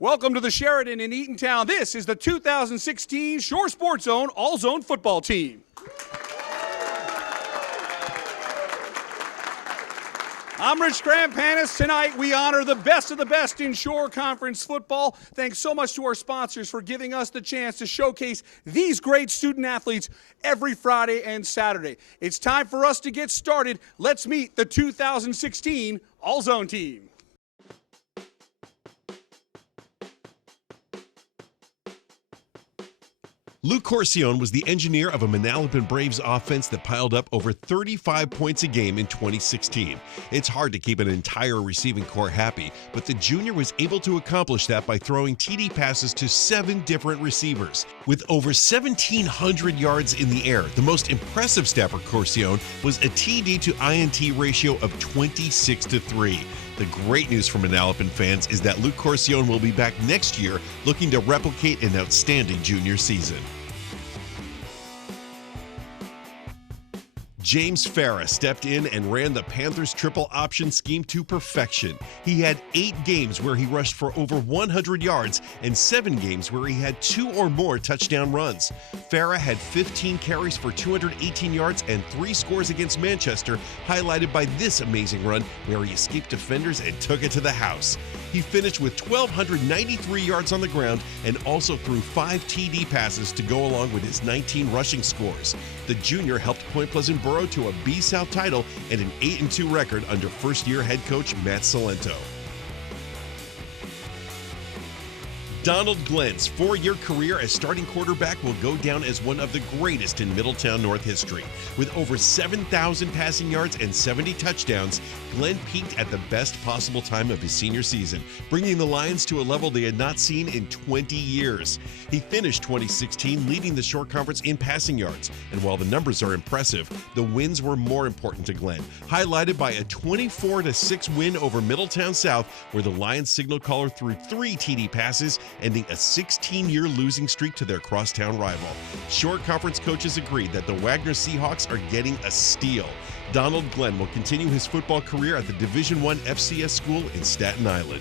Welcome to the Sheridan in Eatontown. This is the 2016 Shore Sports Zone All-Zone Football Team. I'm Rich Grampanis. Tonight we honor the best of the best in Shore Conference football. Thanks so much to our sponsors for giving us the chance to showcase these great student athletes every Friday and Saturday. It's time for us to get started. Let's meet the 2016 All-Zone team. Luke Corcione was the engineer of a Manalapan Braves offense that piled up over 35 points a game in 2016. It's hard to keep an entire receiving corps happy, but the junior was able to accomplish that by throwing TD passes to 7 different receivers. With over 1,700 yards in the air, the most impressive stat for Corcione was a TD to INT ratio of 26-3. The great news for Manalapan fans is that Luke Corcione will be back next year looking to replicate an outstanding junior season. James Farah stepped in and ran the Panthers' triple option scheme to perfection. He had 8 games where he rushed for over 100 yards and 7 games where he had 2 or more touchdown runs. Farah had 15 carries for 218 yards and 3 scores against Manchester, highlighted by this amazing run where he escaped defenders and took it to the house. He finished with 1,293 yards on the ground and also threw 5 TD passes to go along with his 19 rushing scores. The junior helped Point Pleasant Borough to a B-South title and an 8-2 record under first-year head coach Matt Salento. Donald Glenn's 4-year career as starting quarterback will go down as one of the greatest in Middletown North history. With over 7,000 passing yards and 70 touchdowns, Glenn peaked at the best possible time of his senior season, bringing the Lions to a level they had not seen in 20 years. He finished 2016 leading the Shore Conference in passing yards, and while the numbers are impressive, the wins were more important to Glenn, highlighted by a 24-6 win over Middletown South, where the Lions signal caller threw 3 TD passes, ending a 16-year losing streak to their crosstown rival. Shore Conference coaches agreed that the Wagner Seahawks are getting a steal. Donald Glenn will continue his football career at the Division I FCS school in Staten Island.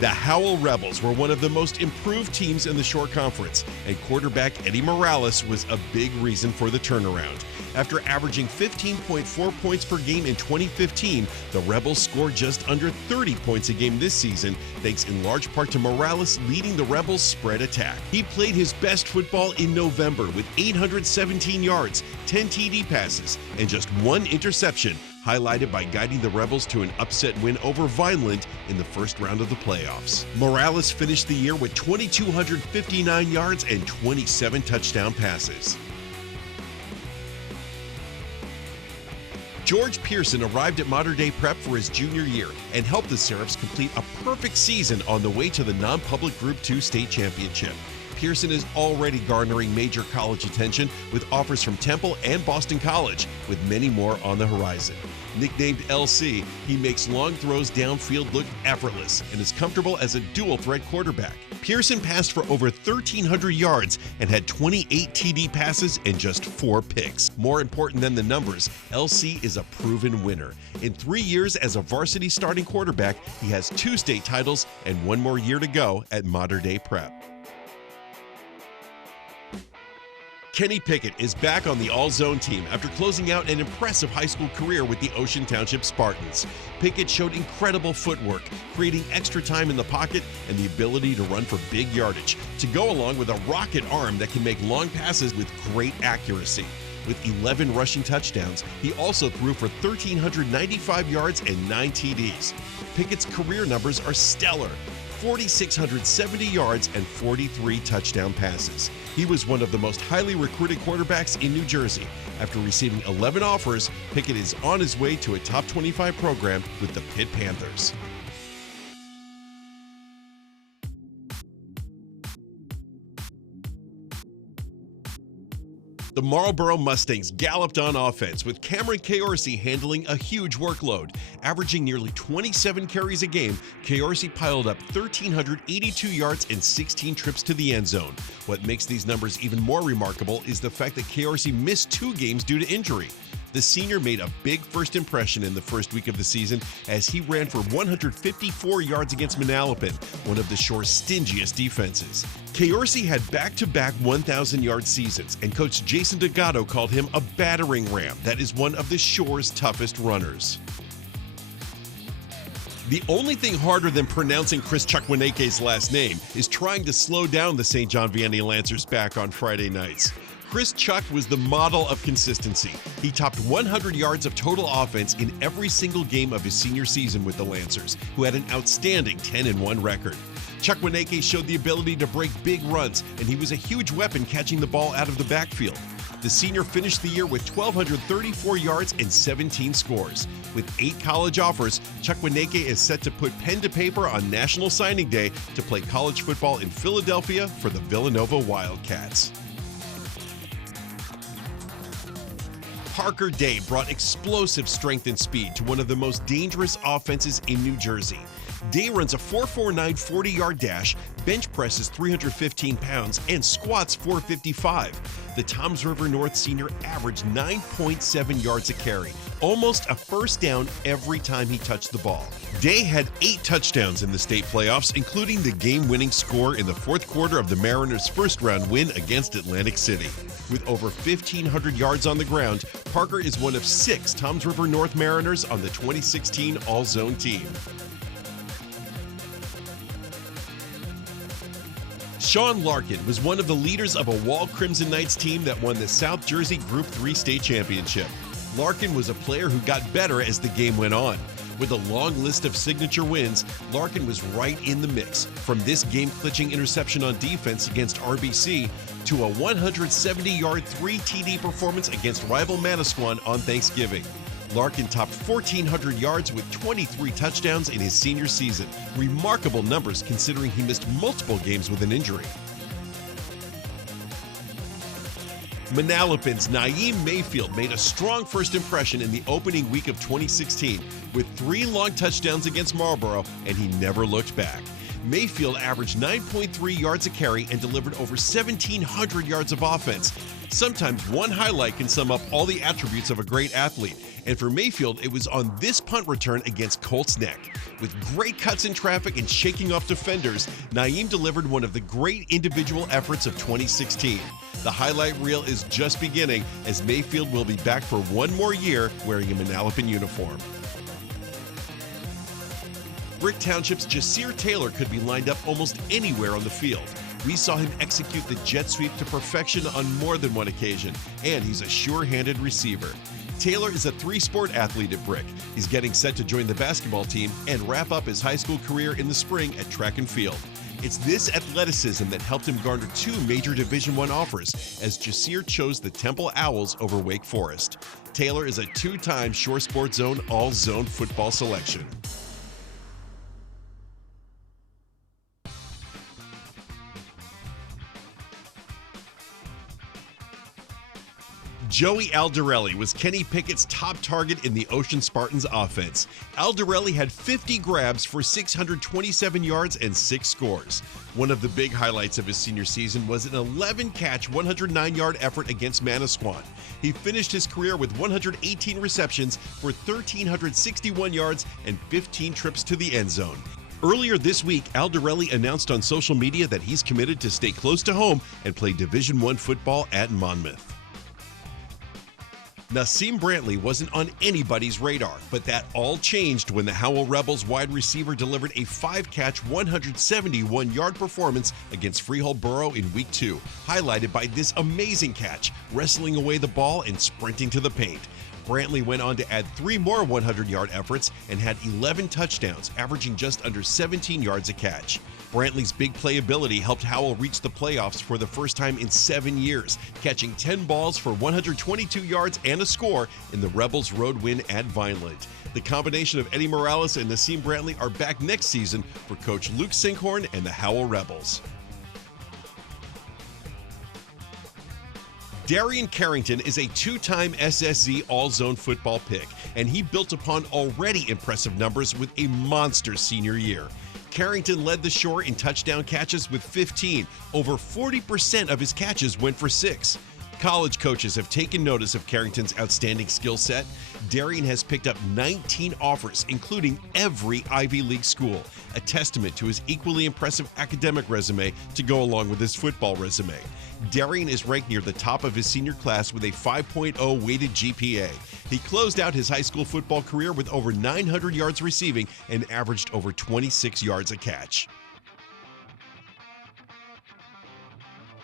The Howell Rebels were one of the most improved teams in the Shore Conference, and quarterback Eddie Morales was a big reason for the turnaround. After averaging 15.4 points per game in 2015, the Rebels scored just under 30 points a game this season, thanks in large part to Morales leading the Rebels' spread attack. He played his best football in November with 817 yards, 10 TD passes, and just 1 interception, highlighted by guiding the Rebels to an upset win over Vineland in the first round of the playoffs. Morales finished the year with 2,259 yards and 27 touchdown passes. George Pearson arrived at Mater Dei Prep for his junior year and helped the Seraphs complete a perfect season on the way to the non-public Group 2 state championship. Pearson is already garnering major college attention with offers from Temple and Boston College, with many more on the horizon. Nicknamed LC, he makes long throws downfield look effortless and is comfortable as a dual-threat quarterback. Pearson passed for over 1,300 yards and had 28 TD passes and just 4 picks. More important than the numbers, LC is a proven winner. In 3 years as a varsity starting quarterback, he has 2 state titles and 1 more year to go at Mater Dei Prep. Kenny Pickett is back on the All-Zone team after closing out an impressive high school career with the Ocean Township Spartans. Pickett showed incredible footwork, creating extra time in the pocket and the ability to run for big yardage, to go along with a rocket arm that can make long passes with great accuracy. With 11 rushing touchdowns, he also threw for 1,395 yards and 9 TDs. Pickett's career numbers are stellar: 4,670 yards and 43 touchdown passes. He was one of the most highly recruited quarterbacks in New Jersey. After receiving 11 offers, Pickett is on his way to a top 25 program with the Pitt Panthers. The Marlboro Mustangs galloped on offense with Cameron Keorsi handling a huge workload. Averaging nearly 27 carries a game, Keorsi piled up 1,382 yards and 16 trips to the end zone. What makes these numbers even more remarkable is the fact that Keorsi missed 2 games due to injury. The senior made a big first impression in the first week of the season as he ran for 154 yards against Manalapan, one of the Shore's stingiest defenses. Keorsi had back-to-back 1,000-yard seasons, and Coach Jason Delgado called him a battering ram that is one of the Shore's toughest runners. The only thing harder than pronouncing Chris Chukwaneke's last name is trying to slow down the St. John Vianney Lancers back on Friday nights. Chris Chuck was the model of consistency. He topped 100 yards of total offense in every single game of his senior season with the Lancers, who had an outstanding 10-1 record. Chukwaneke showed the ability to break big runs, and he was a huge weapon catching the ball out of the backfield. The senior finished the year with 1,234 yards and 17 scores. With 8 college offers, Chukwaneke is set to put pen to paper on National Signing Day to play college football in Philadelphia for the Villanova Wildcats. Parker Day brought explosive strength and speed to one of the most dangerous offenses in New Jersey. Day runs a 4.49 40-yard dash, bench presses 315 pounds, and squats 455. The Toms River North senior averaged 9.7 yards a carry, almost a first down every time he touched the ball. Day had 8 touchdowns in the state playoffs, including the game-winning score in the fourth quarter of the Mariners' first-round win against Atlantic City. With over 1,500 yards on the ground, Parker is one of 6 Toms River North Mariners on the 2016 All-Zone team. Sean Larkin was one of the leaders of a Wall Crimson Knights team that won the South Jersey Group 3 state championship. Larkin was a player who got better as the game went on. With a long list of signature wins, Larkin was right in the mix, from this game-clinching interception on defense against RBC to a 170-yard 3 TD performance against rival Manasquan on Thanksgiving. Larkin topped 1,400 yards with 23 touchdowns in his senior season. Remarkable numbers considering he missed multiple games with an injury. Manalapan's Naeem Mayfield made a strong first impression in the opening week of 2016 with 3 long touchdowns against Marlboro, and he never looked back. Mayfield averaged 9.3 yards a carry and delivered over 1,700 yards of offense. Sometimes one highlight can sum up all the attributes of a great athlete, and for Mayfield, it was on this punt return against Colts Neck. With great cuts in traffic and shaking off defenders, Naeem delivered one of the great individual efforts of 2016. The highlight reel is just beginning, as Mayfield will be back for one more year wearing a Manalapan uniform. Brick Township's Jasir Taylor could be lined up almost anywhere on the field. We saw him execute the jet sweep to perfection on more than one occasion, and he's a sure-handed receiver. Taylor is a 3-sport athlete at Brick. He's getting set to join the basketball team and wrap up his high school career in the spring at track and field. It's this athleticism that helped him garner 2 major Division I offers, as Jasir chose the Temple Owls over Wake Forest. Taylor is a 2-time Shore Sports Zone All-Zone football selection. Joey Aldarelli was Kenny Pickett's top target in the Ocean Spartans offense. Aldarelli had 50 grabs for 627 yards and 6 scores. One of the big highlights of his senior season was an 11-catch, 109-yard effort against Manasquan. He finished his career with 118 receptions for 1,361 yards and 15 trips to the end zone. Earlier this week, Aldarelli announced on social media that he's committed to stay close to home and play Division I football at Monmouth. Nasim Brantley wasn't on anybody's radar, but that all changed when the Howell Rebels wide receiver delivered a 5-catch, 171-yard performance against Freehold Borough in Week 2, highlighted by this amazing catch, wrestling away the ball and sprinting to the paint. Brantley went on to add 3 more 100-yard efforts and had 11 touchdowns, averaging just under 17 yards a catch. Brantley's big playability helped Howell reach the playoffs for the first time in 7 years, catching 10 balls for 122 yards and a score in the Rebels' road win at Vineland. The combination of Eddie Morales and Nasim Brantley are back next season for Coach Luke Sinkhorn and the Howell Rebels. Darian Carrington is a two-time SSZ All-Zone football pick, and he built upon already impressive numbers with a monster senior year. Carrington led the Shore in touchdown catches with 15. Over 40% of his catches went for 6. College coaches have taken notice of Carrington's outstanding skill set. Darian has picked up 19 offers, including every Ivy League school, a testament to his equally impressive academic resume to go along with his football resume. Darian is ranked near the top of his senior class with a 5.0 weighted GPA. He closed out his high school football career with over 900 yards receiving and averaged over 26 yards a catch.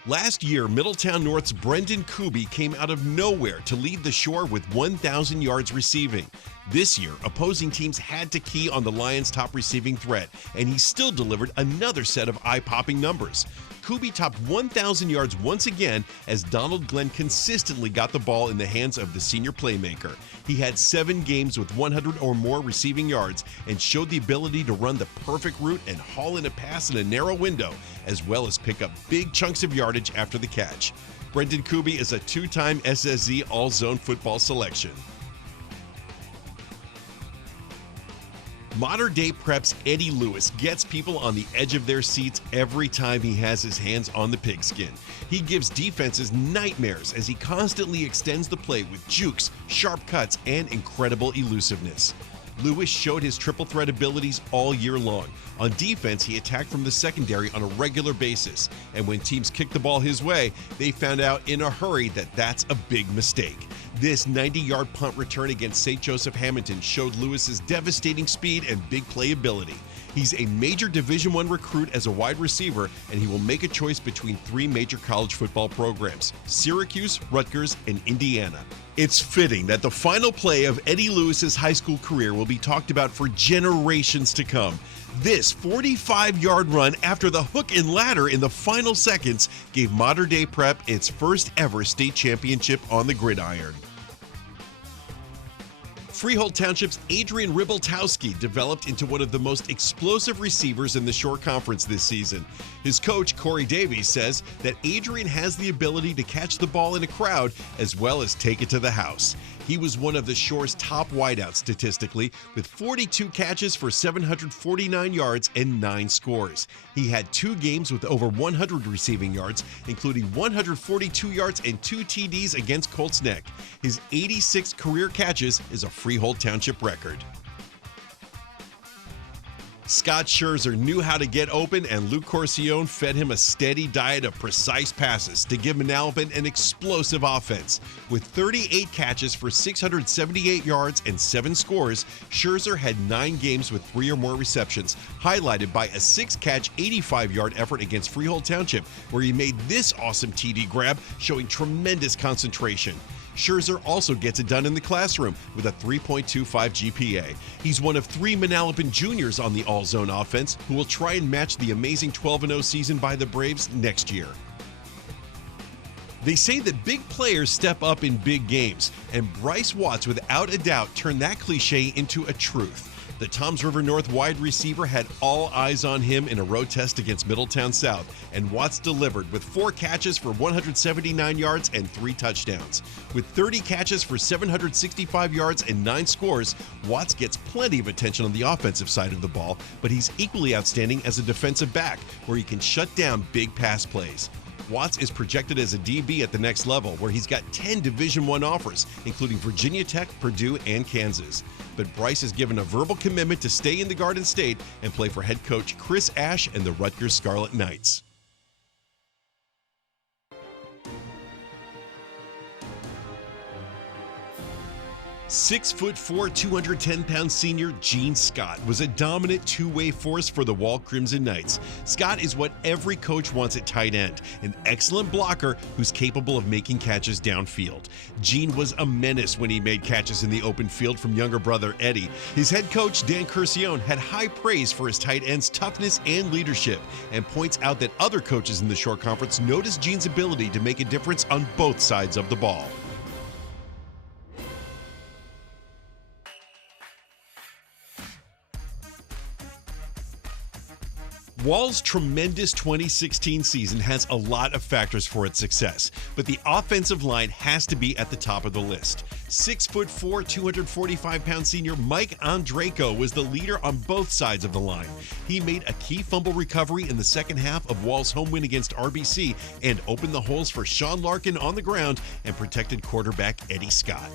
Last year, Middletown North's Brendan Kuby came out of nowhere to lead the Shore with 1,000 yards receiving. This year, opposing teams had to key on the Lions' top receiving threat, and he still delivered another set of eye-popping numbers. Kuby topped 1,000 yards once again as Donald Glenn consistently got the ball in the hands of the senior playmaker. He had 7 games with 100 or more receiving yards and showed the ability to run the perfect route and haul in a pass in a narrow window, as well as pick up big chunks of yardage after the catch. Brendan Kuby is a 2-time SSZ All-Zone football selection. Modern Day Prep's Eddie Lewis gets people on the edge of their seats every time he has his hands on the pigskin. He gives defenses nightmares as he constantly extends the play with jukes, sharp cuts, and incredible elusiveness. Lewis showed his triple threat abilities all year long. On defense, he attacked from the secondary on a regular basis, and when teams kicked the ball his way, they found out in a hurry that that's a big mistake. This 90-yard punt return against St. Joseph Hamilton showed Lewis's devastating speed and big play ability. He's a major Division I recruit as a wide receiver, and he will make a choice between 3 major college football programs: Syracuse, Rutgers, and Indiana. It's fitting that the final play of Eddie Lewis's high school career will be talked about for generations to come. This 45-yard run after the hook and ladder in the final seconds gave Modern Day Prep its first ever state championship on the gridiron. Freehold Township's Adrian Rybaltowski developed into one of the most explosive receivers in the Shore Conference this season. His coach, Corey Davies, says that Adrian has the ability to catch the ball in a crowd as well as take it to the house. He was one of the Shore's top wideouts statistically, with 42 catches for 749 yards and 9 scores. He had 2 games with over 100 receiving yards, including 142 yards and 2 TDs against Colts Neck. His 86 career catches is a Freehold Township record. Scott Scherzer knew how to get open, and Luke Corcione fed him a steady diet of precise passes to give Manalapan an explosive offense. With 38 catches for 678 yards and 7 scores, Scherzer had 9 games with 3 or more receptions, highlighted by a 6-catch, 85-yard effort against Freehold Township, where he made this awesome TD grab, showing tremendous concentration. Scherzer also gets it done in the classroom with a 3.25 GPA. He's one of 3 Manalapan juniors on the all-zone offense who will try and match the amazing 12-0 season by the Braves next year. They say that big players step up in big games, and Bryce Watts, without a doubt, turned that cliche into a truth. The Toms River North wide receiver had all eyes on him in a road test against Middletown South, and Watts delivered with 4 catches for 179 yards and 3 touchdowns. With 30 catches for 765 yards and 9 scores, Watts gets plenty of attention on the offensive side of the ball, but he's equally outstanding as a defensive back, where he can shut down big pass plays. Watts is projected as a DB at the next level, where he's got 10 Division I offers, including Virginia Tech, Purdue, and Kansas. But Bryce has given a verbal commitment to stay in the Garden State and play for head coach Chris Ash and the Rutgers Scarlet Knights. 6'4", 210-pound senior Gene Scott was a dominant two-way force for the Wall Crimson Knights. Scott is what every coach wants at tight end, an excellent blocker who's capable of making catches downfield. Gene was a menace when he made catches in the open field from younger brother Eddie. His head coach, Dan Curcione, had high praise for his tight end's toughness and leadership, and points out that other coaches in the Shore Conference noticed Gene's ability to make a difference on both sides of the ball. Wall's tremendous 2016 season has a lot of factors for its success, but the offensive line has to be at the top of the list. 6'4", 245-pound senior Mike Andreyko was the leader on both sides of the line. He made a key fumble recovery in the second half of Wall's home win against RBC and opened the holes for Sean Larkin on the ground and protected quarterback Eddie Scott.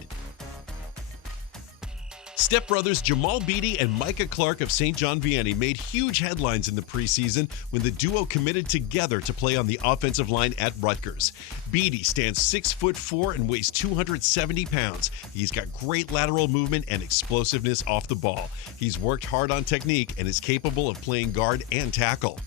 Stepbrothers Jamal Beatty and Micah Clark of St. John Vianney made huge headlines in the preseason when the duo committed together to play on the offensive line at Rutgers. Beatty stands 6'4" and weighs 270 pounds. He's got great lateral movement and explosiveness off the ball. He's worked hard on technique and is capable of playing guard and tackle.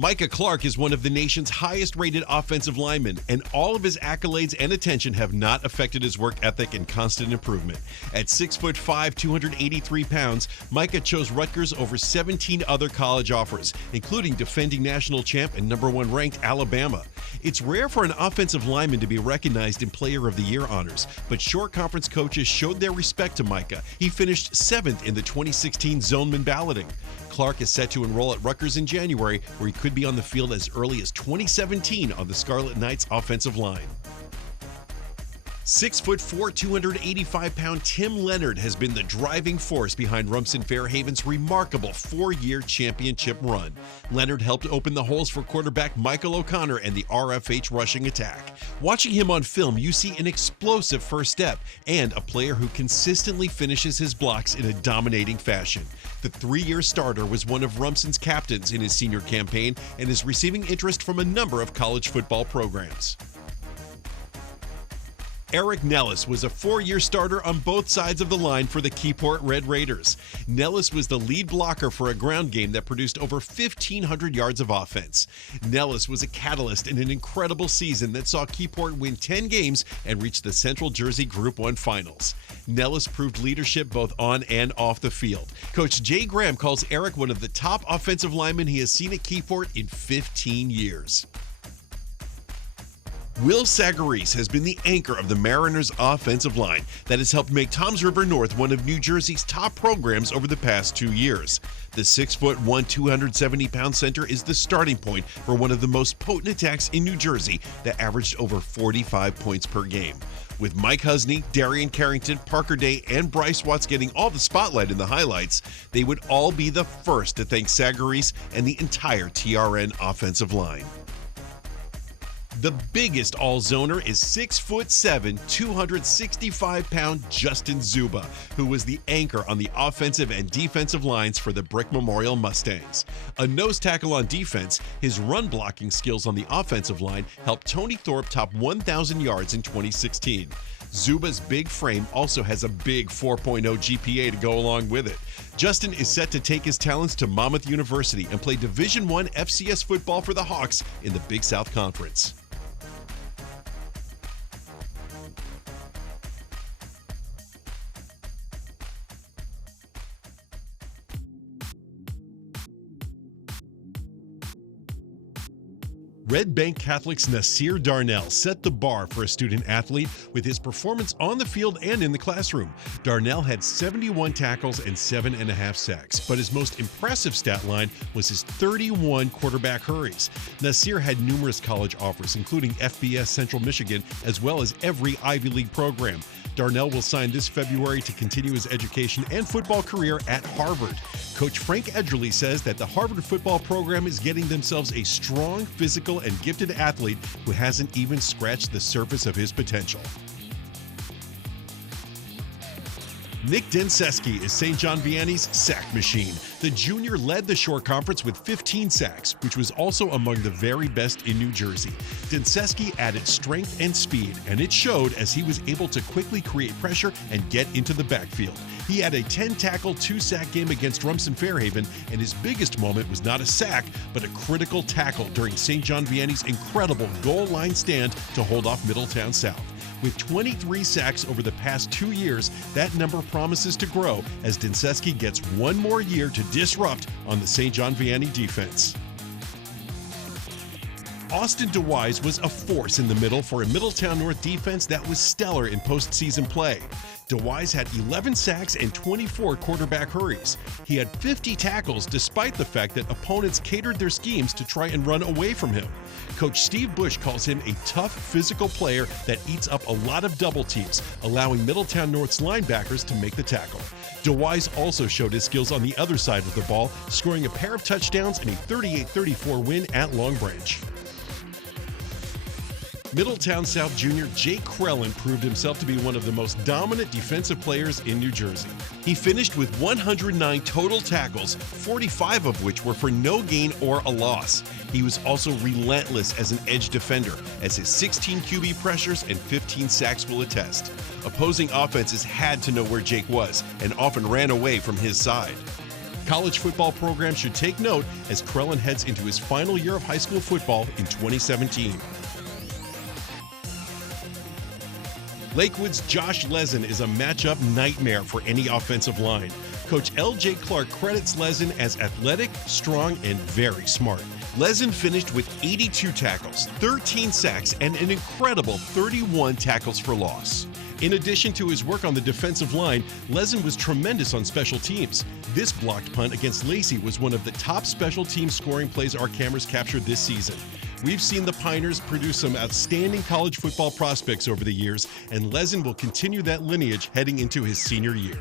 Micah Clark is one of the nation's highest-rated offensive linemen, and all of his accolades and attention have not affected his work ethic and constant improvement. At 6'5", 283 pounds, Micah chose Rutgers over 17 other college offers, including defending national champ and #1 ranked Alabama. It's rare for an offensive lineman to be recognized in Player of the Year honors, but short conference coaches showed their respect to Micah. He finished 7th in the 2016 Zoneman balloting. Clark is set to enroll at Rutgers in January, where he could be on the field as early as 2017 on the Scarlet Knights offensive line. 6'4", 285-pound Tim Leonard has been the driving force behind Rumson Fairhaven's remarkable 4-year championship run. Leonard helped open the holes for quarterback Michael O'Connor and the RFH rushing attack. Watching him on film, you see an explosive first step and a player who consistently finishes his blocks in a dominating fashion. The 3-year starter was one of Rumson's captains in his senior campaign and is receiving interest from a number of college football programs. Eric Nellis was a 4-year starter on both sides of the line for the Keyport Red Raiders. Nellis was the lead blocker for a ground game that produced over 1,500 yards of offense. Nellis was a catalyst in an incredible season that saw Keyport win 10 games and reach the Central Jersey Group 1 Finals. Nellis proved leadership both on and off the field. Coach Jay Graham calls Eric one of the top offensive linemen he has seen at Keyport in 15 years. Will Sagarese has been the anchor of the Mariners' offensive line that has helped make Toms River North one of New Jersey's top programs over the past 2 years. The 6'1", 270-pound center is the starting point for one of the most potent attacks in New Jersey that averaged over 45 points per game. With Mike Husney, Darian Carrington, Parker Day, and Bryce Watts getting all the spotlight in the highlights, they would all be the first to thank Sagarese and the entire TRN offensive line. The biggest all-zoner is 6'7", 265-pound Justin Zuba, who was the anchor on the offensive and defensive lines for the Brick Memorial Mustangs. A nose tackle on defense, his run-blocking skills on the offensive line helped Tony Thorpe top 1,000 yards in 2016. Zuba's big frame also has a big 4.0 GPA to go along with it. Justin is set to take his talents to Monmouth University and play Division I FCS football for the Hawks in the Big South Conference. Red Bank Catholic's Nasir Darnell set the bar for a student athlete with his performance on the field and in the classroom. Darnell had 71 tackles and 7.5 sacks, but his most impressive stat line was his 31 quarterback hurries. Nasir had numerous college offers, including FBS Central Michigan, as well as every Ivy League program. Darnell will sign this February to continue his education and football career at Harvard. Coach Frank Edgerly says that the Harvard football program is getting themselves a strong, physical, and gifted athlete who hasn't even scratched the surface of his potential. Nick Denseski is St. John Vianney's sack machine. The junior led the Shore Conference with 15 sacks, which was also among the very best in New Jersey. Denseski added strength and speed, and it showed as he was able to quickly create pressure and get into the backfield. He had a 10-tackle, 2-sack game against Rumson Fairhaven, and his biggest moment was not a sack, but a critical tackle during St. John Vianney's incredible goal line stand to hold off Middletown South. With 23 sacks over the past 2 years, that number promises to grow as Denseski gets one more year to disrupt on the St. John Vianney defense. Austin DeWise was a force in the middle for a Middletown North defense that was stellar in postseason play. DeWise had 11 sacks and 24 quarterback hurries. He had 50 tackles despite the fact that opponents catered their schemes to try and run away from him. Coach Steve Bush calls him a tough physical player that eats up a lot of double teams, allowing Middletown North's linebackers to make the tackle. DeWise also showed his skills on the other side of the ball, scoring a pair of touchdowns in a 38-34 win at Long Branch. Middletown South junior Jake Krellin proved himself to be one of the most dominant defensive players in New Jersey. He finished with 109 total tackles, 45 of which were for no gain or a loss. He was also relentless as an edge defender, as his 16 QB pressures and 15 sacks will attest. Opposing offenses had to know where Jake was and often ran away from his side. College football programs should take note as Krellin heads into his final year of high school football in 2017. Lakewood's Josh Lezen is a matchup nightmare for any offensive line. Coach L.J. Clark credits Lezen as athletic, strong, and very smart. Lezen finished with 82 tackles, 13 sacks, and an incredible 31 tackles for loss. In addition to his work on the defensive line, Lezen was tremendous on special teams. This blocked punt against Lacey was one of the top special team scoring plays our cameras captured this season. We've seen the Piners produce some outstanding college football prospects over the years, and Lezen will continue that lineage heading into his senior year.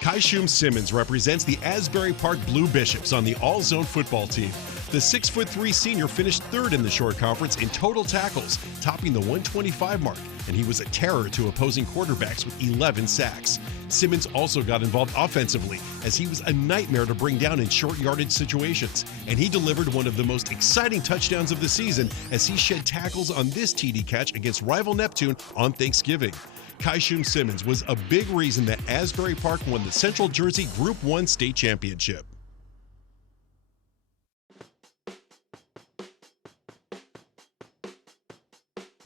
Kaishum Simmons represents the Asbury Park Blue Bishops on the all-zone football team. The 6'3" senior finished third in the short conference in total tackles, topping the 125 mark, and he was a terror to opposing quarterbacks with 11 sacks. Simmons also got involved offensively, as he was a nightmare to bring down in short yardage situations, and he delivered one of the most exciting touchdowns of the season as he shed tackles on this TD catch against rival Neptune on Thanksgiving. Kaishum Simmons was a big reason that Asbury Park won the Central Jersey Group 1 state championship.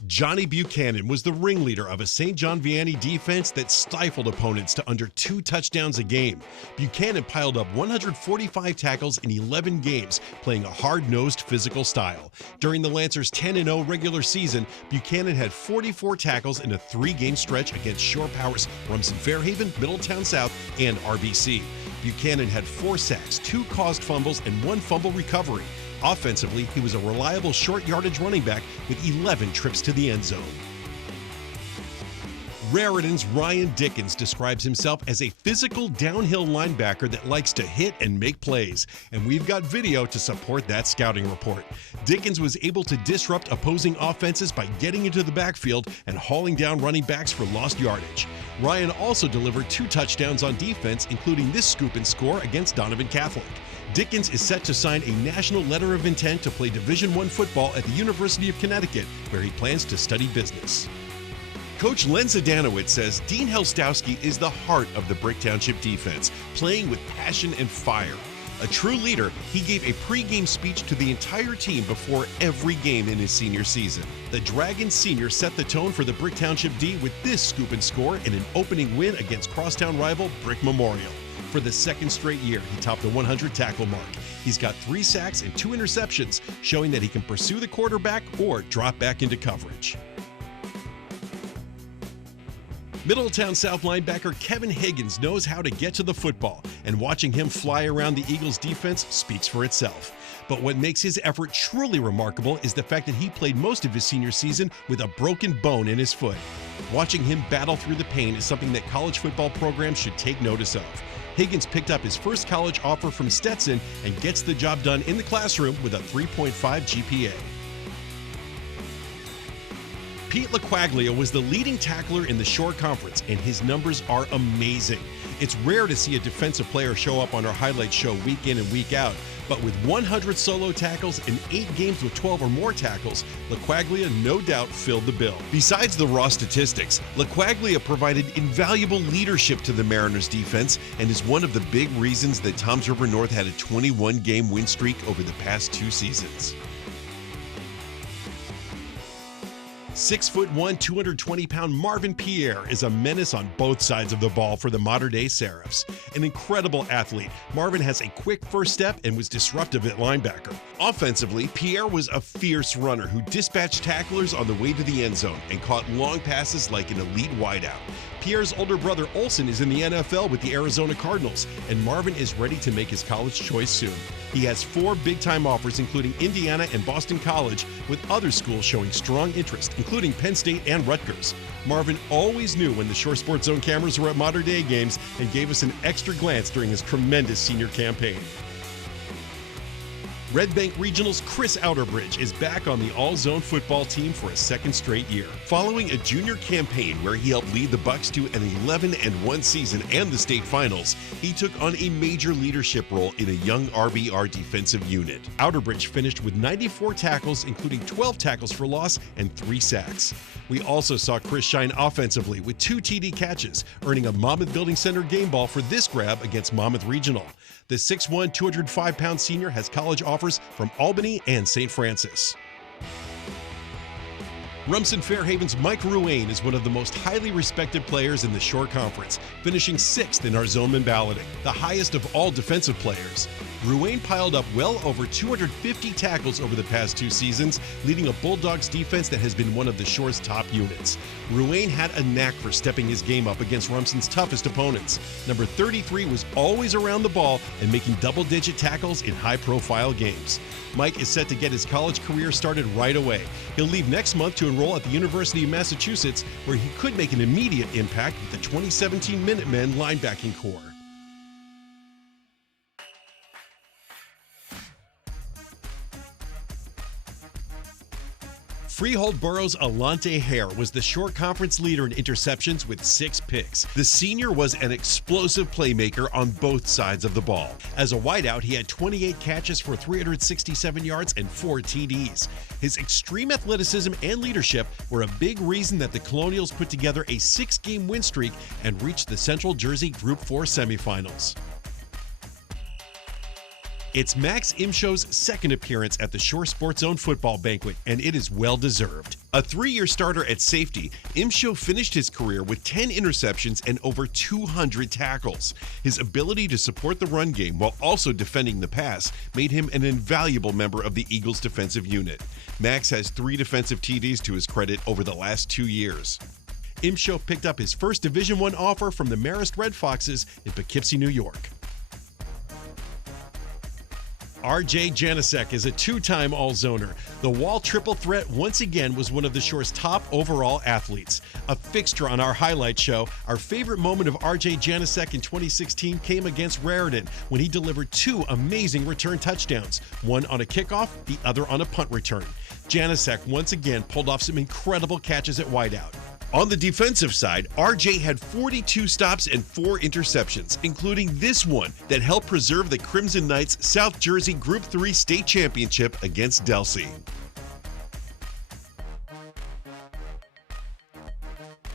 Johnny Buchanan was the ringleader of a St. John Vianney defense that stifled opponents to under 2 touchdowns a game. Buchanan piled up 145 tackles in 11 games, playing a hard-nosed physical style. During the Lancers' 10-0 regular season, Buchanan had 44 tackles in a 3-game stretch against Shore Power's Rumson Fairhaven, Middletown South, and RBC. Buchanan had 4 sacks, 2 caused fumbles, and 1 fumble recovery. Offensively, he was a reliable short yardage running back with 11 trips to the end zone. Raritan's Ryan Dickens describes himself as a physical downhill linebacker that likes to hit and make plays, and we've got video to support that scouting report. Dickens was able to disrupt opposing offenses by getting into the backfield and hauling down running backs for lost yardage. Ryan also delivered 2 touchdowns on defense, including this scoop and score against Donovan Catholic. Dickens is set to sign a national letter of intent to play Division I football at the University of Connecticut, where he plans to study business. Coach Len Zadanowicz says Dean Helstowski is the heart of the Brick Township defense, playing with passion and fire. A true leader, he gave a pregame speech to the entire team before every game in his senior season. The Dragons senior set the tone for the Brick Township D with this scoop and score in an opening win against crosstown rival Brick Memorial. For the 2nd straight year, he topped the 100 tackle mark. He's got 3 sacks and 2 interceptions, showing that he can pursue the quarterback or drop back into coverage. Middletown South linebacker Kevin Higgins knows how to get to the football, and watching him fly around the Eagles' defense speaks for itself. But what makes his effort truly remarkable is the fact that he played most of his senior season with a broken bone in his foot. Watching him battle through the pain is something that college football programs should take notice of. Higgins picked up his first college offer from Stetson and gets the job done in the classroom with a 3.5 GPA. Pete LaQuaglia was the leading tackler in the Shore Conference, and his numbers are amazing. It's rare to see a defensive player show up on our highlight show week in and week out, but with 100 solo tackles and 8 games with 12 or more tackles, LaQuaglia no doubt filled the bill. Besides the raw statistics, LaQuaglia provided invaluable leadership to the Mariners defense and is one of the big reasons that Toms River North had a 21-game win streak over the past 2 seasons. 6'1", 220-pound Marvin Pierre is a menace on both sides of the ball for the modern-day Seraphs. An incredible athlete, Marvin has a quick first step and was disruptive at linebacker. Offensively, Pierre was a fierce runner who dispatched tacklers on the way to the end zone and caught long passes like an elite wideout. Pierre's older brother Olsen is in the NFL with the Arizona Cardinals, and Marvin is ready to make his college choice soon. He has 4 big-time offers, including Indiana and Boston College, with other schools showing strong interest, including Penn State and Rutgers. Marvin always knew when the Shore Sports Zone cameras were at modern-day games and gave us an extra glance during his tremendous senior campaign. Red Bank Regional's Chris Outerbridge is back on the all-zone football team for a second straight year. Following a junior campaign where he helped lead the Bucks to an 11-1 season and the state finals, he took on a major leadership role in a young RBR defensive unit. Outerbridge finished with 94 tackles, including 12 tackles for loss and 3 sacks. We also saw Chris shine offensively with 2 TD catches, earning a Monmouth Building Center game ball for this grab against Monmouth Regional. The 6'1", 205-pound senior has college offers from Albany and St. Francis. Rumson Fairhaven's Mike Ruane is one of the most highly respected players in the Shore Conference, finishing 6th in our Zoneman balloting, the highest of all defensive players. Ruane piled up well over 250 tackles over the past 2 seasons, leading a Bulldogs defense that has been one of the Shore's top units. Ruane had a knack for stepping his game up against Rumson's toughest opponents. Number 33 was always around the ball and making double-digit tackles in high-profile games. Mike is set to get his college career started right away. He'll leave next month to enroll at the University of Massachusetts, where he could make an immediate impact with the 2017 Minutemen linebacking core. Freehold Borough's Alante Hare was the Shore Conference leader in interceptions with 6 picks. The senior was an explosive playmaker on both sides of the ball. As a wideout, he had 28 catches for 367 yards and 4 TDs. His extreme athleticism and leadership were a big reason that the Colonials put together a 6-game win streak and reached the Central Jersey Group 4 semifinals. It's Max Imshow's second appearance at the Shore Sports Zone football banquet, and it is well-deserved. A 3-year starter at safety, Imshow finished his career with 10 interceptions and over 200 tackles. His ability to support the run game while also defending the pass made him an invaluable member of the Eagles' defensive unit. Max has 3 defensive TDs to his credit over the last 2 years. Imshow picked up his first Division I offer from the Marist Red Foxes in Poughkeepsie, New York. R.J. Janasek is a 2-time All-Zoner. The Wall triple threat once again was one of the Shore's top overall athletes. A fixture on our highlight show, our favorite moment of R.J. Janasek in 2016 came against Raritan when he delivered 2 amazing return touchdowns, one on a kickoff, the other on a punt return. Janasek once again pulled off some incredible catches at wideout. On the defensive side, RJ had 42 stops and 4 interceptions, including this one that helped preserve the Crimson Knights' South Jersey Group 3 state championship against Delsey.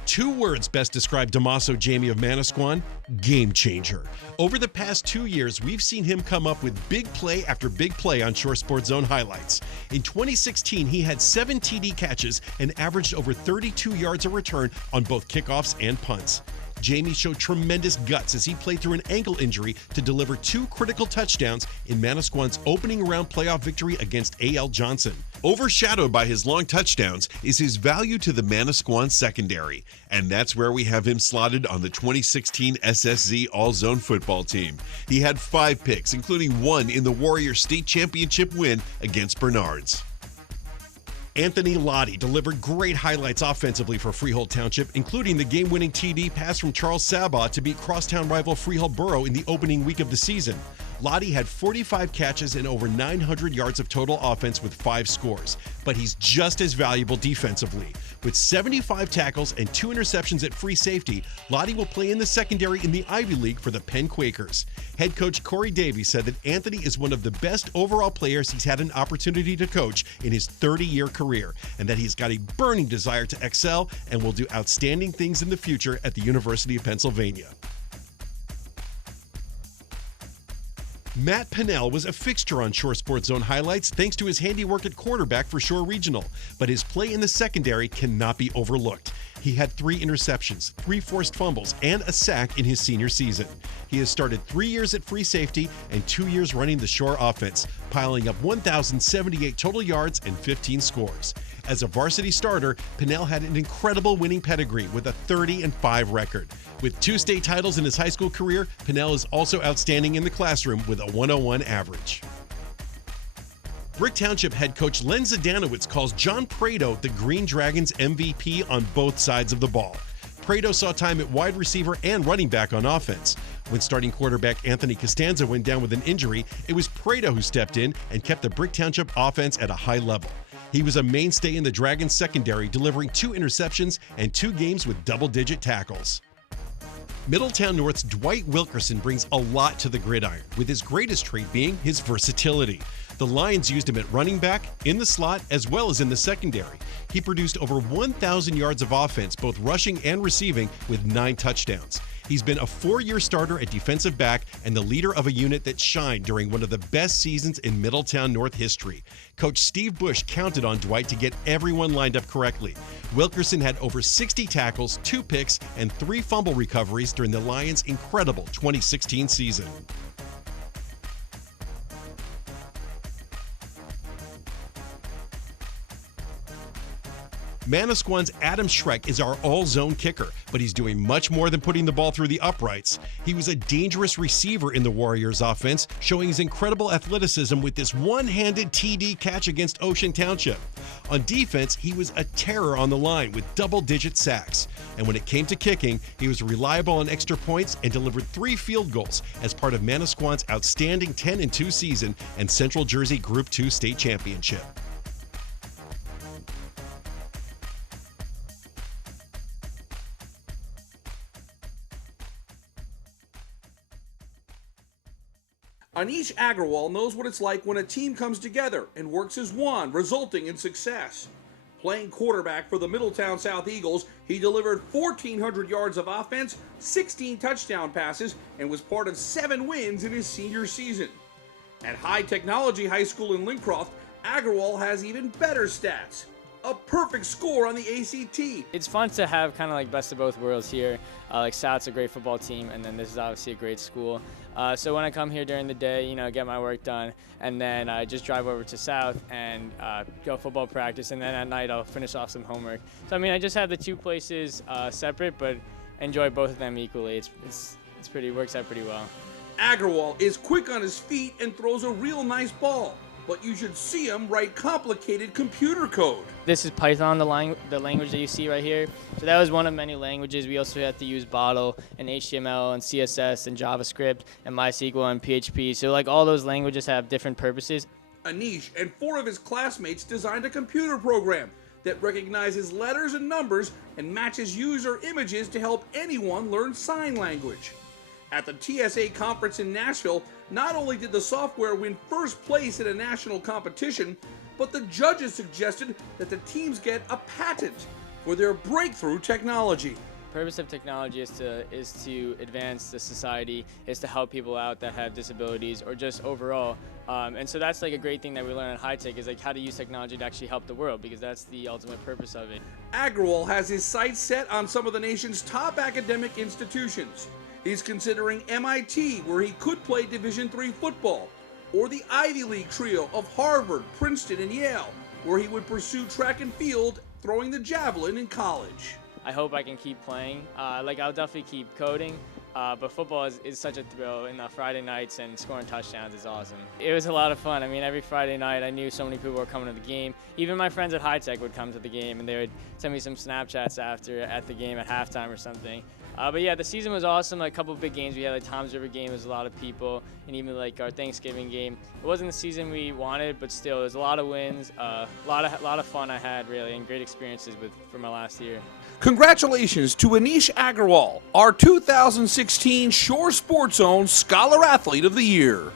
2 words best describe Damaso Jamie of Manasquan: game changer. Over the past 2 years, we've seen him come up with big play after big play on Shore Sports Zone highlights. In 2016, he had 7 TD catches and averaged over 32 yards a return on both kickoffs and punts. Jamie showed tremendous guts as he played through an ankle injury to deliver 2 critical touchdowns in Manasquan's opening round playoff victory against A.L. Johnson. Overshadowed by his long touchdowns is his value to the Manasquan secondary, and that's where we have him slotted on the 2016 SSZ All-Zone football team. He had 5 picks, including 1 in the Warrior State Championship win against Bernards. Anthony Lottie delivered great highlights offensively for Freehold Township, including the game-winning TD pass from Charles Sabaw to beat crosstown rival Freehold Borough in the opening week of the season. Lottie had 45 catches and over 900 yards of total offense with 5 scores, but he's just as valuable defensively. With 75 tackles and 2 interceptions at free safety, Lottie will play in the secondary in the Ivy League for the Penn Quakers. Head coach Corey Davies said that Anthony is one of the best overall players he's had an opportunity to coach in his 30-year career, and that he's got a burning desire to excel and will do outstanding things in the future at the University of Pennsylvania. Matt Pinnell was a fixture on Shore Sports Zone highlights thanks to his handiwork at quarterback for Shore Regional, but his play in the secondary cannot be overlooked. He had 3 interceptions, 3 forced fumbles, and a sack in his senior season. He has started 3 years at free safety and 2 years running the Shore offense, piling up 1,078 total yards and 15 scores. As a varsity starter, Pinnell had an incredible winning pedigree with a 30-5 record. With 2 state titles in his high school career, Pinnell is also outstanding in the classroom with a 101 average. Brick Township head coach Len Zdanowicz calls John Prado the Green Dragons MVP on both sides of the ball. Prado saw time at wide receiver and running back on offense. When starting quarterback Anthony Costanza went down with an injury, it was Prado who stepped in and kept the Brick Township offense at a high level. He was a mainstay in the Dragons secondary, delivering 2 interceptions and 2 games with double-digit tackles. Middletown North's Dwight Wilkerson brings a lot to the gridiron, with his greatest trait being his versatility. The Lions used him at running back, in the slot, as well as in the secondary. He produced over 1,000 yards of offense, both rushing and receiving, with 9 touchdowns. He's been a 4-year starter at defensive back and the leader of a unit that shined during one of the best seasons in Middletown North history. Coach Steve Bush counted on Dwight to get everyone lined up correctly. Wilkerson had over 60 tackles, 2 picks, and 3 fumble recoveries during the Lions' incredible 2016 season. Manasquan's Adam Schreck is our all-zone kicker, but he's doing much more than putting the ball through the uprights. He was a dangerous receiver in the Warriors offense, showing his incredible athleticism with this one-handed TD catch against Ocean Township. On defense, he was a terror on the line with double-digit sacks. And when it came to kicking, he was reliable on extra points and delivered 3 field goals as part of Manasquan's outstanding 10-2 season and Central Jersey Group 2 state championship. Anish Agrawal knows what it's like when a team comes together and works as one, resulting in success. Playing quarterback for the Middletown South Eagles, he delivered 1,400 yards of offense, 16 touchdown passes, and was part of 7 wins in his senior season. At High Technology High School in Lincroft, Agrawal has even better stats. A perfect score on the ACT. It's fun to have kind of like best of both worlds here. Like South's a great football team, and then this is obviously a great school. So when I come here during the day, get my work done, and then I just drive over to South and go football practice, and then at night I'll finish off some homework. So I just have the 2 places separate, but enjoy both of them equally. It's works out pretty well. Agrawal is quick on his feet and throws a real nice ball, but you should see him write complicated computer code. This is Python, the language that you see right here. So that was one of many languages. We also had to use Bottle and HTML and CSS and JavaScript and MySQL and PHP. So like all those languages have different purposes. Anish and 4 of his classmates designed a computer program that recognizes letters and numbers and matches user images to help anyone learn sign language. At the TSA conference in Nashville, not only did the software win first place in a national competition, but the judges suggested that the teams get a patent for their breakthrough technology. The purpose of technology is to advance the society, is to help people out that have disabilities or just overall. And so that's like a great thing that we learn at High Tech is like how to use technology to actually help the world, because that's the ultimate purpose of it. Agrawal has his sights set on some of the nation's top academic institutions. He's considering MIT, where he could play Division III football, or the Ivy League trio of Harvard, Princeton, and Yale, where he would pursue track and field, throwing the javelin in college. I hope I can keep playing. I'll definitely keep coding, but football is such a thrill. In the Friday nights and scoring touchdowns is awesome. It was a lot of fun. Every Friday night I knew so many people were coming to the game. Even my friends at High Tech would come to the game, and they would send me some Snapchats at the game at halftime or something. But yeah, the season was awesome. Like a couple of big games we had, like Tom's River game was a lot of people, and even like our Thanksgiving game. It wasn't the season we wanted, but still, there's a lot of wins, a lot of fun I had really, and great experiences for my last year. Congratulations to Anish Agrawal, our 2016 Shore Sports Zone Scholar Athlete of the Year.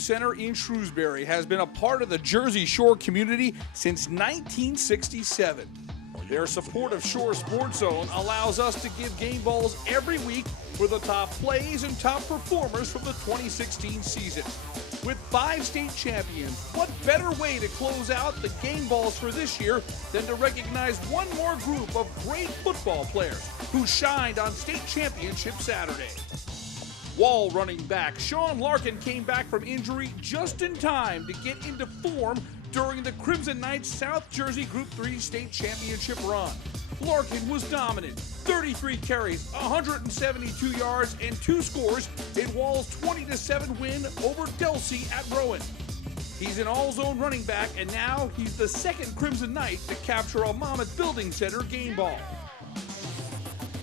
Center in Shrewsbury has been a part of the Jersey Shore community since 1967. Their support of Shore Sports Zone allows us to give game balls every week for the top plays and top performers from the 2016 season. With 5 state champions, what better way to close out the game balls for this year than to recognize one more group of great football players who shined on state championship Saturday. Wall running back Sean Larkin came back from injury just in time to get into form during the Crimson Knights South Jersey Group 3 state championship run. Larkin was dominant, 33 carries, 172 yards, and 2 scores in Wall's 20-7 win over Delsey at Rowan. He's an all-zone running back, and now he's the second Crimson Knight to capture a Monmouth Building Center game ball.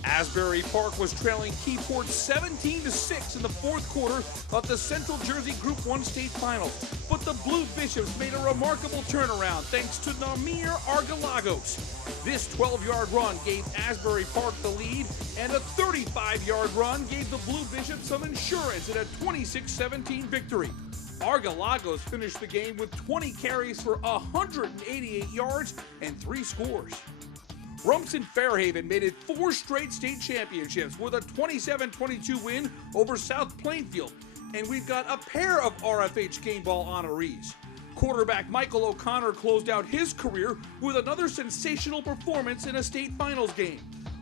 Asbury Park was trailing Keyport 17-6 in the fourth quarter of the Central Jersey Group 1 state finals, but the Blue Bishops made a remarkable turnaround thanks to Namir Argalagos. This 12-yard run gave Asbury Park the lead, and a 35-yard run gave the Blue Bishops some insurance in a 26-17 victory. Argalagos finished the game with 20 carries for 188 yards and 3 scores. Rumson Fairhaven made it 4 straight state championships with a 27-22 win over South Plainfield, and we've got a pair of RFH game ball honorees. Quarterback Michael O'Connor closed out his career with another sensational performance in a state finals game.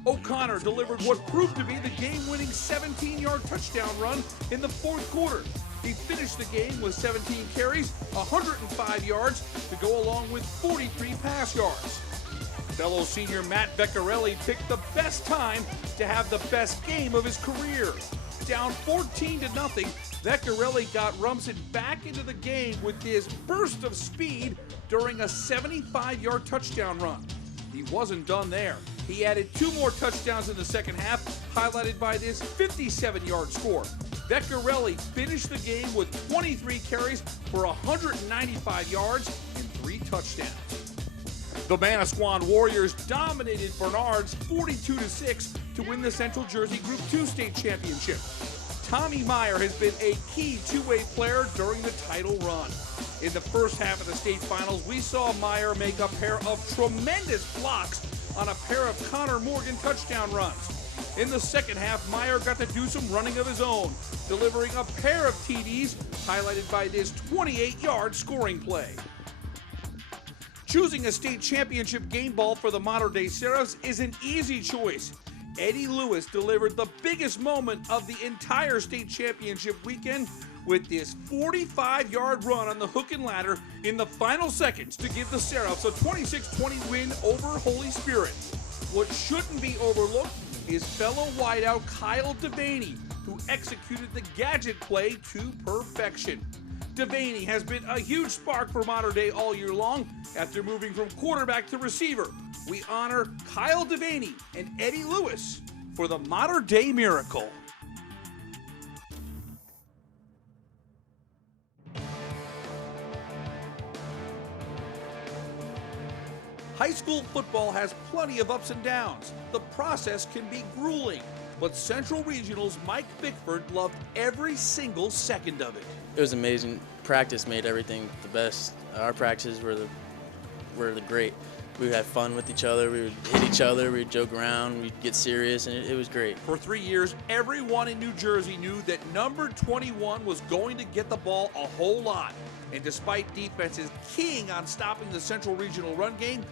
O'Connor delivered what proved to be the game-winning 17-yard touchdown run in the fourth quarter. He finished the game with 17 carries, 105 yards to go along with 43 pass yards. Fellow senior Matt Beccarelli picked the best time to have the best game of his career. Down 14-0, Beccarelli got Rumson back into the game with his burst of speed during a 75-yard touchdown run. He wasn't done there. He added 2 more touchdowns in the second half, highlighted by this 57-yard score. Beccarelli finished the game with 23 carries for 195 yards and 3 touchdowns. The Manasquan Warriors dominated Bernard's 42-6 to win the Central Jersey Group 2 state championship. Tommy Meyer has been a key two-way player during the title run. In the first half of the state finals, we saw Meyer make a pair of tremendous blocks on a pair of Connor Morgan touchdown runs. In the second half, Meyer got to do some running of his own, delivering a pair of TDs, highlighted by this 28-yard scoring play. Choosing a state championship game ball for the Mater Dei Seraphs is an easy choice. Eddie Lewis delivered the biggest moment of the entire state championship weekend with this 45-yard run on the hook and ladder in the final seconds to give the Seraphs a 26-20 win over Holy Spirit. What shouldn't be overlooked is fellow wideout Kyle Devaney, who executed the gadget play to perfection. Devaney has been a huge spark for Mater Dei all year long after moving from quarterback to receiver. We honor Kyle Devaney and Eddie Lewis for the Mater Dei miracle. High school football has plenty of ups and downs. The process can be grueling, but Central Regional's Mike Bickford loved every single second of it. It was amazing. Practice made everything the best. Our practices were the great. We had fun with each other. We would hit each other. We would joke around. We'd get serious, and it was great. For 3 years, everyone in New Jersey knew that number 21 was going to get the ball a whole lot. And despite defenses keying on stopping the Central Regional run game,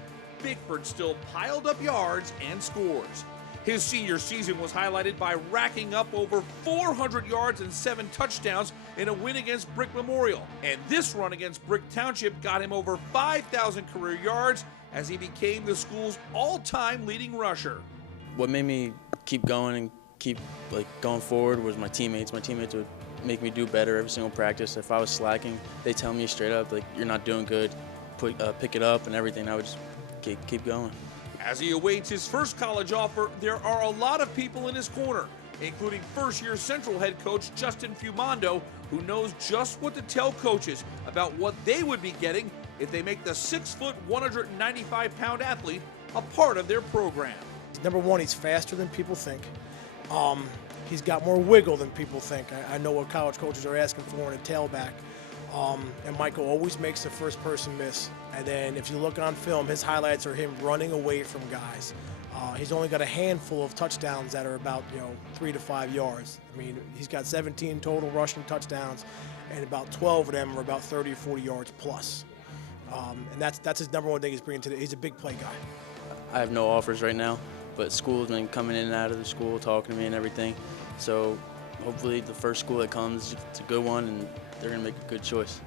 Bickford still piled up yards and scores. His senior season was highlighted by racking up over 400 yards and 7 touchdowns in a win against Brick Memorial. And this run against Brick Township got him over 5,000 career yards as he became the school's all-time leading rusher. What made me keep going and keep going forward was my teammates. My teammates would make me do better every single practice. If I was slacking, they tell me straight up, you're not doing good, pick it up and everything. I would just keep going. As he awaits his first college offer, there are a lot of people in his corner, including first-year Central head coach Justin Fumando, who knows just what to tell coaches about what they would be getting if they make the 6-foot, 195-pound athlete a part of their program. Number one, he's faster than people think. He's got more wiggle than people think. I know what college coaches are asking for in a tailback. And Michael always makes the first person miss. And then if you look on film, his highlights are him running away from guys. He's only got a handful of touchdowns that are about 3 to 5 yards. I mean, he's got 17 total rushing touchdowns, and about 12 of them are about 30 or 40 yards plus. And that's his number one thing he's bringing to he's a big play guy. I have no offers right now, but school's been coming in and out of the school, talking to me and everything. So hopefully the first school that comes, it's a good one, and they're going to make a good choice.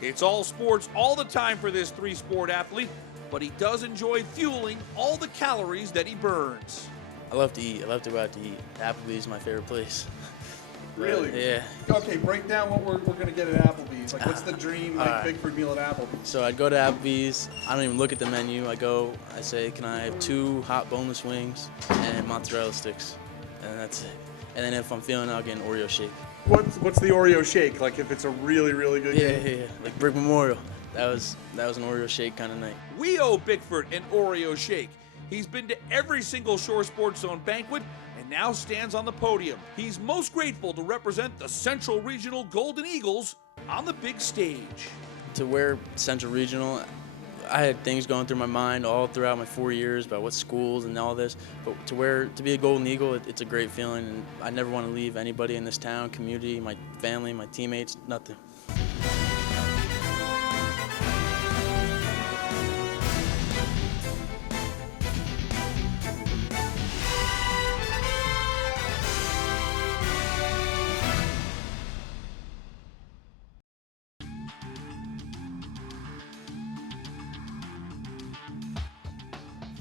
It's all sports all the time for this three-sport athlete, but he does enjoy fueling all the calories that he burns. I love to eat. I love to go out to eat. Applebee's is my favorite place. Really? Yeah. Okay, break down what we're going to get at Applebee's. Like, what's the dream, Bigford meal at Applebee's? So I'd go to Applebee's. I don't even look at the menu. I say, can I have 2 hot boneless wings and mozzarella sticks? And that's it. And then if I'm feeling it, I'll get an Oreo shake. What's the Oreo shake? Like, if it's a really, really good game? Yeah. Like Brick Memorial. That was an Oreo shake kind of night. We owe Bickford an Oreo shake. He's been to every single Shore Sports Zone banquet and now stands on the podium. He's most grateful to represent the Central Regional Golden Eagles on the big stage. To wear Central Regional, I had things going through my mind all throughout my 4 years about what schools and all this. But to be a Golden Eagle, it's a great feeling, and I never want to leave anybody in this town, community, my family, my teammates, nothing.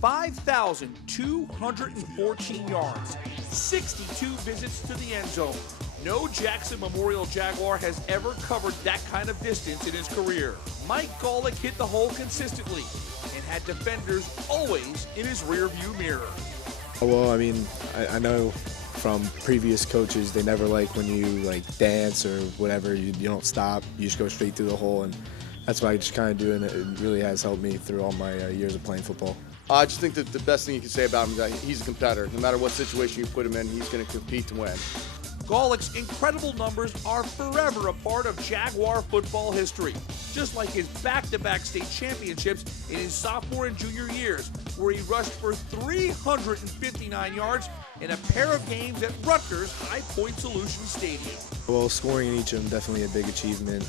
$5,214 yards, 62 visits to the end zone. No Jackson Memorial Jaguar has ever covered that kind of distance in his career. Mike Golick hit the hole consistently and had defenders always in his rearview mirror. Well, I mean, I know from previous coaches, they never like when you dance or whatever, you don't stop, you just go straight through the hole, and that's what I just kind of do, and it really has helped me through all my years of playing football. I just think that the best thing you can say about him is that he's a competitor. No matter what situation you put him in, he's going to compete to win. Golick's incredible numbers are forever a part of Jaguar football history, just like his back-to-back state championships in his sophomore and junior years, where he rushed for 359 yards in a pair of games at Rutgers High Point Solution Stadium. Well, scoring in each of them definitely a big achievement.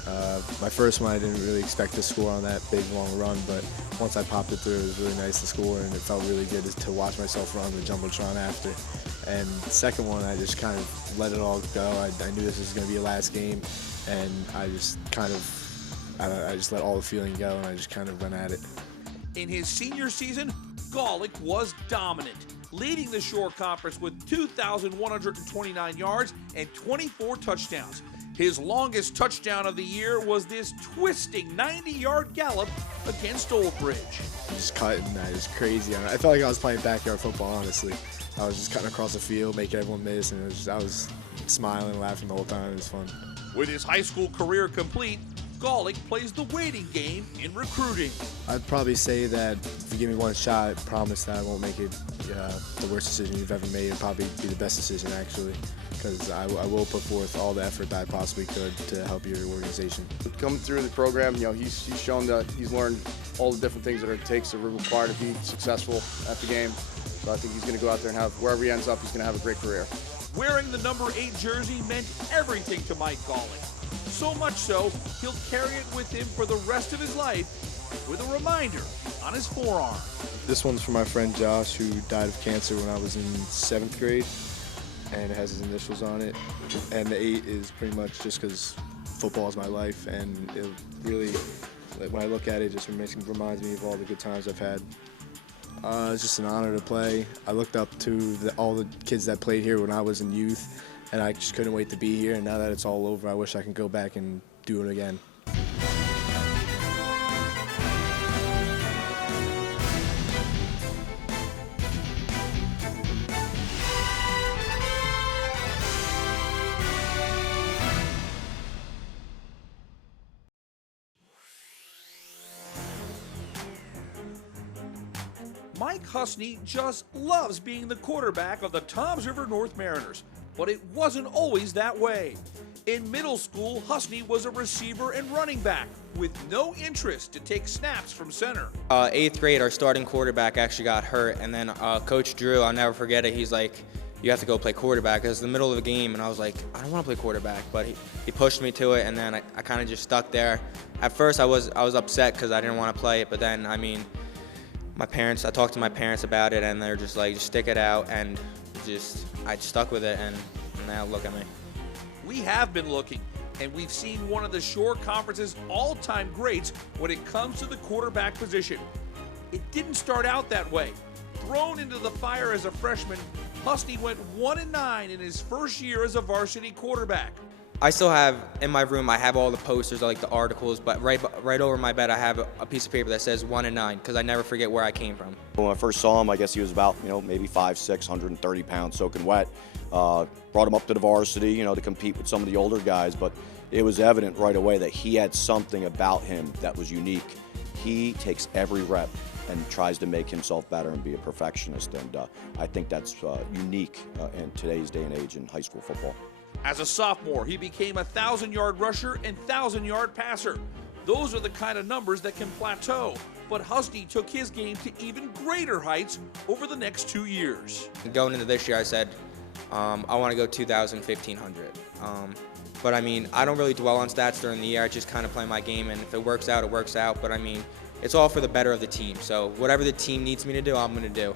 My first one, I didn't really expect to score on that big, long run, but once I popped it through, it was really nice to score, and it felt really good to watch myself run the Jumbotron after. And the second one, I just kind of let it all go. I knew this was going to be a last game, and I just I just let all the feeling go, and I just kind of went at it. In his senior season, Golick was dominant, leading the Shore Conference with 2,129 yards and 24 touchdowns. His longest touchdown of the year was this twisting 90-yard gallop against Old Bridge. Just cutting, that is crazy. I felt like I was playing backyard football, honestly. I was just cutting across the field, making everyone miss, and I was smiling, laughing the whole time. It was fun. With his high school career complete, Golick plays the waiting game in recruiting. I'd probably say that if you give me one shot, I promise that I won't make it the worst decision you've ever made. It'll probably be the best decision, actually, because I will put forth all the effort that I possibly could to help your organization. Coming through the program, he's shown that he's learned all the different things that it takes to require to be successful at the game. So I think he's going to go out there and wherever he ends up, he's going to have a great career. Wearing the number 8 jersey meant everything to Mike Golick. So much so, he'll carry it with him for the rest of his life with a reminder on his forearm. This one's for my friend Josh, who died of cancer when I was in 7th grade, and it has his initials on it. And the 8 is pretty much just because football is my life, and it really, when I look at it, just reminds me of all the good times I've had. It's just an honor to play. I looked up to all the kids that played here when I was in youth, and I just couldn't wait to be here. And now that it's all over, I wish I could go back and do it again. Mike Husney just loves being the quarterback of the Toms River North Mariners, but it wasn't always that way. In middle school, Husney was a receiver and running back with no interest to take snaps from center. 8th grade, our starting quarterback actually got hurt, and then Coach Drew, I'll never forget it, he's like, you have to go play quarterback. It was the middle of the game, and I was like, I don't want to play quarterback, but he pushed me to it, and then I kind of just stuck there. At first, I was upset because I didn't want to play it, but then, I mean, I talked to my parents about it, and they're just like, just stick it out, and I stuck with it, and now look at me. We have been looking, and we've seen one of the Shore Conference's all-time greats when it comes to the quarterback position. It didn't start out that way. Thrown into the fire as a freshman, Husney went 1-9 in his first year as a varsity quarterback. I still have, in my room, I have all the posters, like the articles, but right over my bed I have a piece of paper that says 1-9, because I never forget where I came from. When I first saw him, I guess he was about, maybe 5'6", 130 pounds, soaking wet. Brought him up to the varsity, to compete with some of the older guys, but it was evident right away that he had something about him that was unique. He takes every rep and tries to make himself better and be a perfectionist, and I think that's unique in today's day and age in high school football. As a sophomore, he became a 1,000-yard rusher and 1,000-yard passer. Those are the kind of numbers that can plateau, but Husney took his game to even greater heights over the next 2 years. Going into this year, I said, I want to go 2,000, 1,500. But I mean, I don't really dwell on stats during the year. I just kind of play my game, and if it works out, it works out. But I mean, it's all for the better of the team. So whatever the team needs me to do, I'm going to do.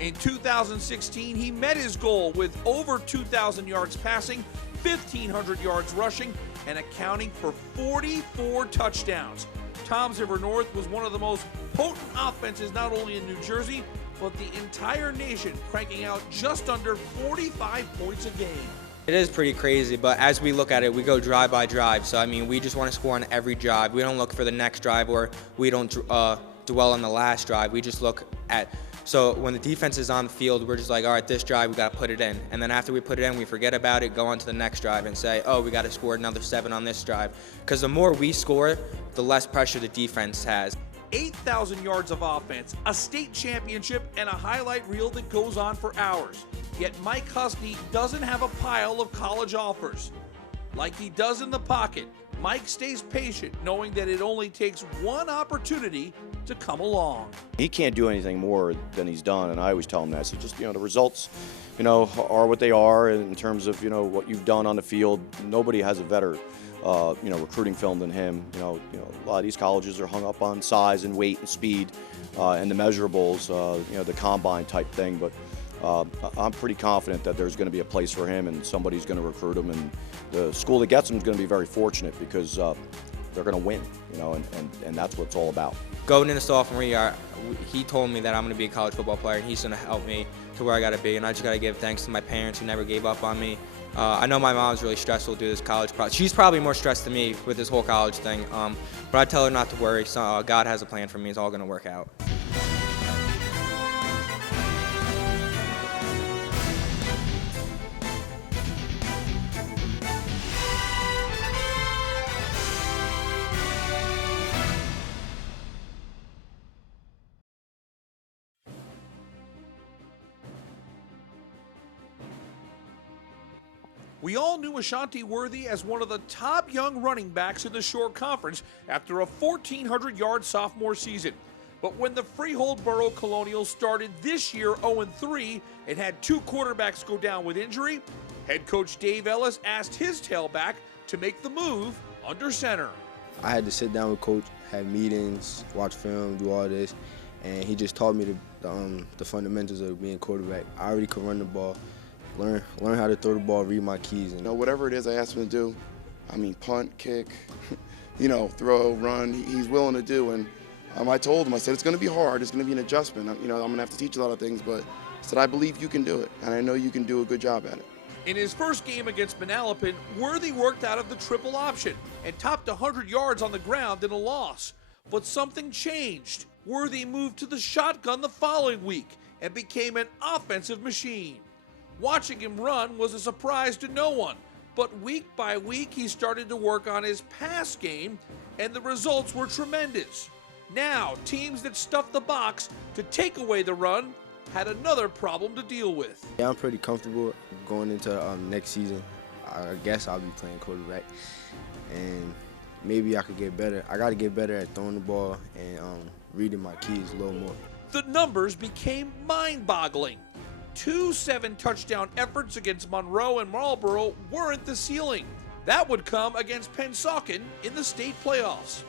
In 2016, he met his goal with over 2,000 yards passing, 1,500 yards rushing, and accounting for 44 touchdowns. Toms River North was one of the most potent offenses not only in New Jersey, but the entire nation, cranking out just under 45 points a game. It is pretty crazy, but as we look at it, we go drive by drive. So, I mean, we just want to score on every drive. We don't look for the next drive, or we don't dwell on the last drive. We just look at, so when the defense is on the field, we're just like, all right, this drive, we got to put it in. And then after we put it in, we forget about it, go on to the next drive and say, oh, we got to score another 7 on this drive. Because the more we score, the less pressure the defense has. 8,000 yards of offense, a state championship, and a highlight reel that goes on for hours. Yet Mike Husney doesn't have a pile of college offers. Like he does in the pocket, Mike stays patient, knowing that it only takes one opportunity to come along. He can't do anything more than he's done, and I always tell him that. So just, the results, are what they are in terms of, what you've done on the field. Nobody has a better recruiting film than him. A lot of these colleges are hung up on size and weight and speed and the measurables, the combine type thing. But I'm pretty confident that there's going to be a place for him, and somebody's going to recruit him, and the school that gets him is going to be very fortunate because they're going to win, and that's what it's all about. Going into sophomore year, he told me that I'm going to be a college football player, and he's going to help me to where I got to be, and I just got to give thanks to my parents who never gave up on me. I know my mom's really stressful through this college process. She's probably more stressed than me with this whole college thing, but I tell her not to worry. So, God has a plan for me. It's all going to work out. We all knew Ashanti Worthy as one of the top young running backs in the Shore Conference after a 1,400-yard sophomore season. But when the Freehold-Borough Colonials started this year 0-3 and had 2 quarterbacks go down with injury, head coach Dave Ellis asked his tailback to make the move under center. I had to sit down with coach, have meetings, watch film, do all this, and he just taught me the fundamentals of being quarterback. I already could run the ball. Learn how to throw the ball, read my keys. Whatever it is I asked him to do, punt, kick, throw, run, he's willing to do. And I told him, I said, it's going to be hard. It's going to be an adjustment. I'm going to have to teach a lot of things, but I said, I believe you can do it, and I know you can do a good job at it. In his first game against Manalapan, Worthy worked out of the triple option and topped 100 yards on the ground in a loss. But something changed. Worthy moved to the shotgun the following week and became an offensive machine. Watching him run was a surprise to no one, but week by week he started to work on his pass game, and the results were tremendous. Now, teams that stuffed the box to take away the run had another problem to deal with. Yeah, I'm pretty comfortable going into next season. I guess I'll be playing quarterback, and maybe I could get better. I got to get better at throwing the ball and reading my keys a little more. The numbers became mind-boggling. 2 7-touchdown efforts against Monroe and Marlboro weren't the ceiling. That would come against Pennsauken in the state playoffs.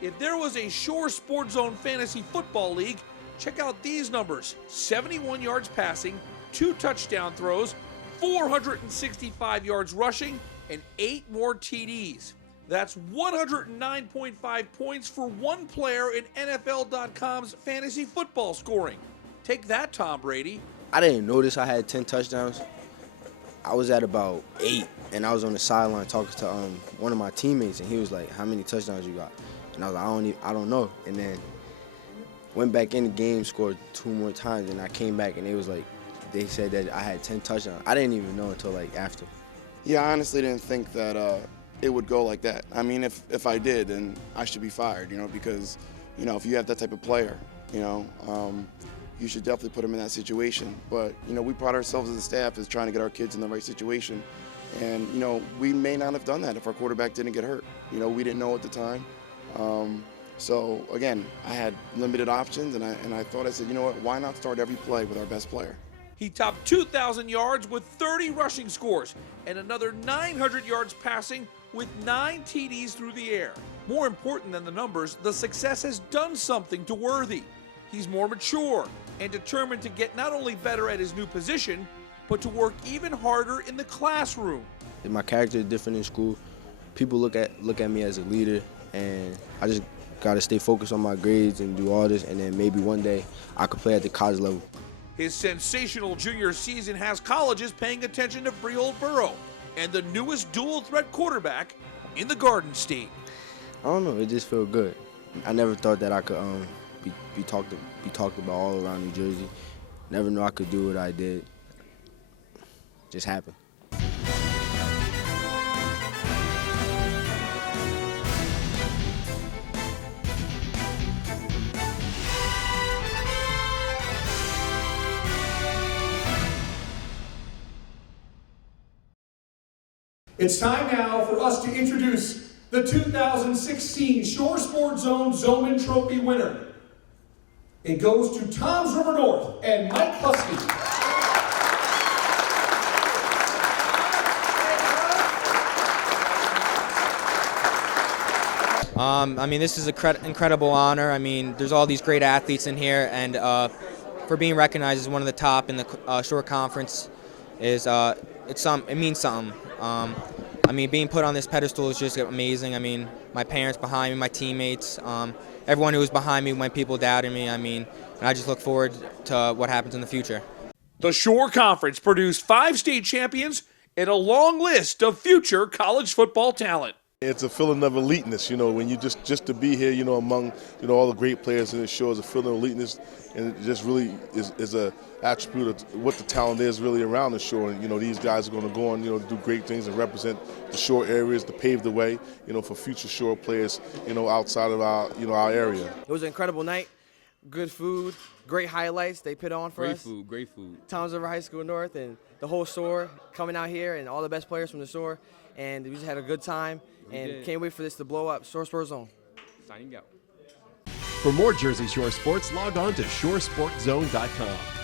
If there was a Shore Sports Zone Fantasy Football League, check out these numbers: 71 yards passing, 2 touchdown throws, 465 yards rushing, and 8 more TDs. That's 109.5 points for one player in NFL.com's fantasy football scoring. Take that, Tom Brady. I didn't notice I had 10 touchdowns. I was at about 8, and I was on the sideline talking to one of my teammates, and he was like, "How many touchdowns you got?" And I was like, I don't know. And then went back in the game, scored 2 more times, and I came back, and they said that I had 10 touchdowns. I didn't even know until like after. Yeah, I honestly didn't think that it would go like that. I mean, if I did, then I should be fired, because, if you have that type of player, you should definitely put him in that situation. But, we pride ourselves as a staff as trying to get our kids in the right situation. And, we may not have done that if our quarterback didn't get hurt. We didn't know at the time. So, again, I had limited options, and I thought, I said, you know what, why not start every play with our best player? He topped 2,000 yards with 30 rushing scores and another 900 yards passing with 9 TDs through the air. More important than the numbers, the success has done something to Worthy. He's more mature and determined to get not only better at his new position, but to work even harder in the classroom. My character is different in school. People look at me as a leader, and I just got to stay focused on my grades and do all this, and then maybe one day I could play at the college level. His sensational junior season has colleges paying attention to Freehold Borough and the newest dual-threat quarterback in the Garden State. I don't know, it just felt good. I never thought that I could be talked about all around New Jersey. Never knew I could do what I did. Just happened. It's time now for us to introduce the 2016 Shore Sports Zone Zoman Trophy winner. It goes to Toms River North and Mike Husky. I mean, this is an incredible honor. I mean, there's all these great athletes in here, and for being recognized as one of the top in the Shore Conference it means something. I mean, being put on this pedestal is just amazing. I mean, my parents behind me, my teammates, everyone who was behind me when people doubted me. I mean, and I just look forward to what happens in the future. The Shore Conference produced 5 state champions and a long list of future college football talent. It's a feeling of eliteness, when you just to be here, among, all the great players in the Shore is a feeling of eliteness, and it just really is a attribute of what the talent is really around the Shore. And, these guys are going to go on, to do great things and represent the Shore areas, to pave the way, for future Shore players, outside of our, our area. It was an incredible night. Good food, great highlights they put on for us. Great food. Toms River High School North and the whole Shore coming out here, and all the best players from the Shore. And we just had a good time, and can't wait for this to blow up. Shore Sports Zone. Signing out. For more Jersey Shore sports, log on to shoresportzone.com.